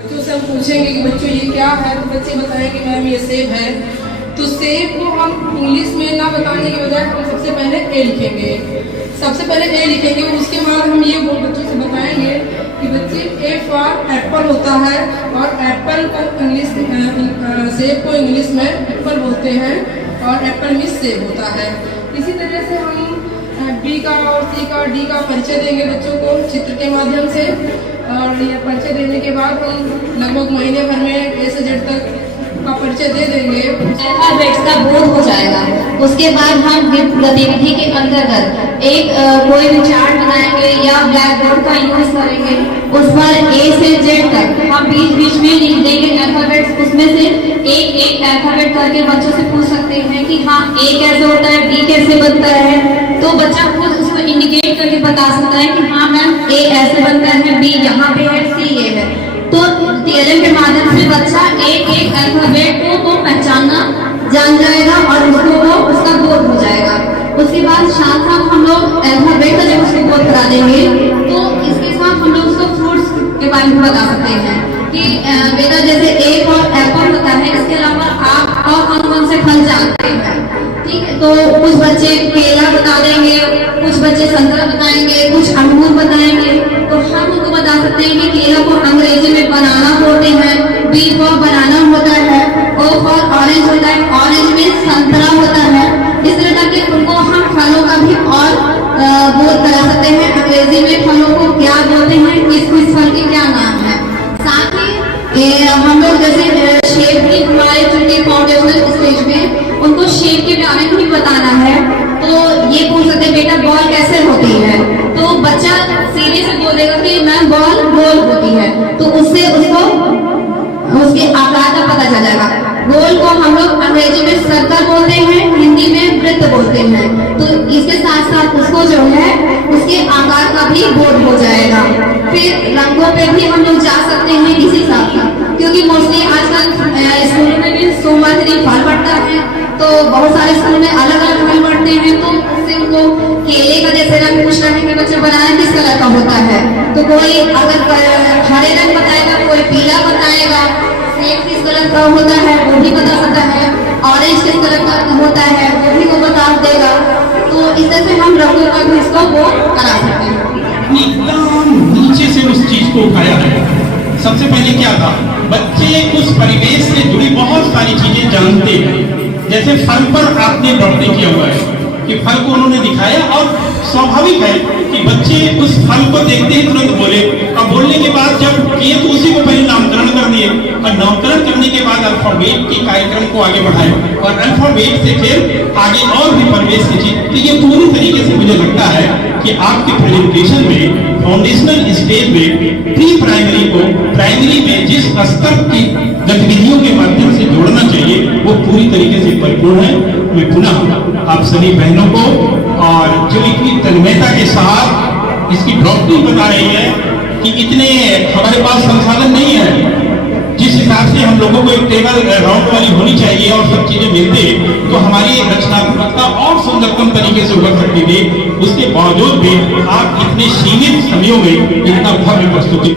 बच्चों से हम पूछेंगे कि बच्चों ये क्या है, तो बच्चे बताएंगे मैम ये सेब है। तो सेब को हम इंग्लिश में ना बताने के बजाय हम सबसे पहले ए लिखेंगे, सबसे पहले ए लिखेंगे। उसके बाद हम ये बच्चों से बताएंगे कि बच्चे ए फॉर एप्पल होता है, और एप्पल को इंग्लिश सेब को इंग्लिश में एप्पल बोलते हैं, और एप्पल मीन्स सेब होता है। इसी तरह से हम बी का और सी का और डी का परिचय देंगे बच्चों को चित्र के माध्यम से, और ये परिचय देने के बाद हम लगभग महीने भर में ए से जेड तक का परिचय दे देंगे। अल्फाबेट्स का बोध हो जाएगा। उसके बाद हम गतिविधि के अंतर्गत एक कोई भी चार्ट बनाएंगे या ब्लैक बोर्ड का यूज करेंगे। उस पर ए से जेड तक हम बीच बीच में लिख देंगे अल्फाबेट्स। उसमें से एक एक अल्फाबेट करके बच्चों से पूछ सकते हैं कि हाँ ए कैसे होता है, बी कैसे बनता है। तो बच्चा खुद उसको इंडिकेट करके बता सकता है कि हाँ मैम ए ऐसे बनता है, बी यहाँ पे है, सी ये है। तो थियरम के माध्यम से बच्चा एक एक अल्फाबेट को पहचानना जान जाएगा और उसका बोध हो जाएगा। उसके बाद साथ साथ हम लोग अल्फाबेट का जब उसको बोध करा देंगे तो इसके साथ हम लोग उसको फ्रूट्स के बारे में बता सकते हैं कि बेटा जैसे एक और एप्पल होता है, इसके अलावा आप और कौन कौन से फल जानते हैं। ठीक है, तो कुछ बच्चे केला बता देंगे, कुछ बच्चे संतरा बताएंगे, कुछ अंगूर बताएंगे। तो हम उनको बता सकते हैं कि केला को अंग्रेजी में बनाना बोलते हैं, बी फॉर बनाना होता है, ओ फॉर ऑरेंज होता है, ऑरेंज में संतरा होता है। इस तरह ताकि उनको हम फलों का भी और बोध करा सकते हैं, अंग्रेजी में फलों को क्या बोलते हैं, किस किस फल के क्या नाम है। साथ ही हम लोग जैसे शेप की हमारे चूंकि फाउंडेशनल स्टेज में उनको शेप के बारे में भी बताना है, तो ये पूछ सकते हैं बेटा बॉल कैसे होती है। तो बच्चा सीधे से बोलेगा कि मैम बॉल गोल होती है, तो उससे उसको उसके आकार का पता चल जाएगा। गोल को हम लोग अंग्रेजी में सर्कल बोलते हैं, हिंदी में वृत्त बोलते हैं। तो इसके साथ साथ उसको जो है उसके आकार का भी बोध हो जाएगा। फिर रंगों पे भी हम लोग जा सकते हैं इसी साथ साथ, क्योंकि मोस्टली आजकल स्कूलों में भी सोमवार के दिन फल बढ़ता है, तो बहुत सारे स्कूल में अलग अलग फल बढ़ते हैं। तो उससे उनको केले का जैसे रंग पूछ रहे हैं बच्चे बनाना किस कलर का होता है, तो कोई अगर हरे रंग बताएगा, कोई पीला बताएगा, सेब किस कलर का होता है वो भी बता सकता है, ऑरेंज किस कलर का होता है वो भी वो बता देगा। तो इस तरह से हम रंगों का भी इसको वो करा सकते हैं। एकदम नीचे से उस चीज को उठाया है। सबसे पहले क्या था, बच्चे उस परिवेश से जुड़ी बहुत सारी चीजें जानते हैं। जैसे फल पर आपने ड्रॉप किया हुआ है कि फल को उन्होंने दिखाया, और स्वाभाविक है कि बच्चे उस फल को देखते ही तुरंत बोले, और बोलने के बाद जब किए तो उसी को पहले नामकरण कर दिए, और नामकरण करने के बाद अल्फाबेट के कार्यक्रम को आगे बढ़ाए, और अल्फाबेट से फिर आगे और भी परिवेश की चीज। तो ये पूरी तरीके से मुझे लगता है कि आपके प्रेजेंटेशन में फाउंडेशनल स्टेज में प्री प्राइमरी को प्राइमरी में जिस स्तर की गतिविधियों के माध्यम से जोड़ना चाहिए वो पूरी तरीके से परिपूर्ण है। मैं पुनः आप सभी बहनों को, और जो इतनी तन्मयता के साथ इसकी ड्रॉपिंग बता रही है कि इतने हमारे पास संसाधन नहीं है जिस हिसाब से हम लोगों को एक टेबल राउंड वाली होनी चाहिए और सब चीजें मिलते तो हमारी रचनात्मकता और सुंदरतम तरीके से उभर सकती थी। उसके बावजूद भी आप इतने सीमित समयों में इतना भव्य प्रस्तुति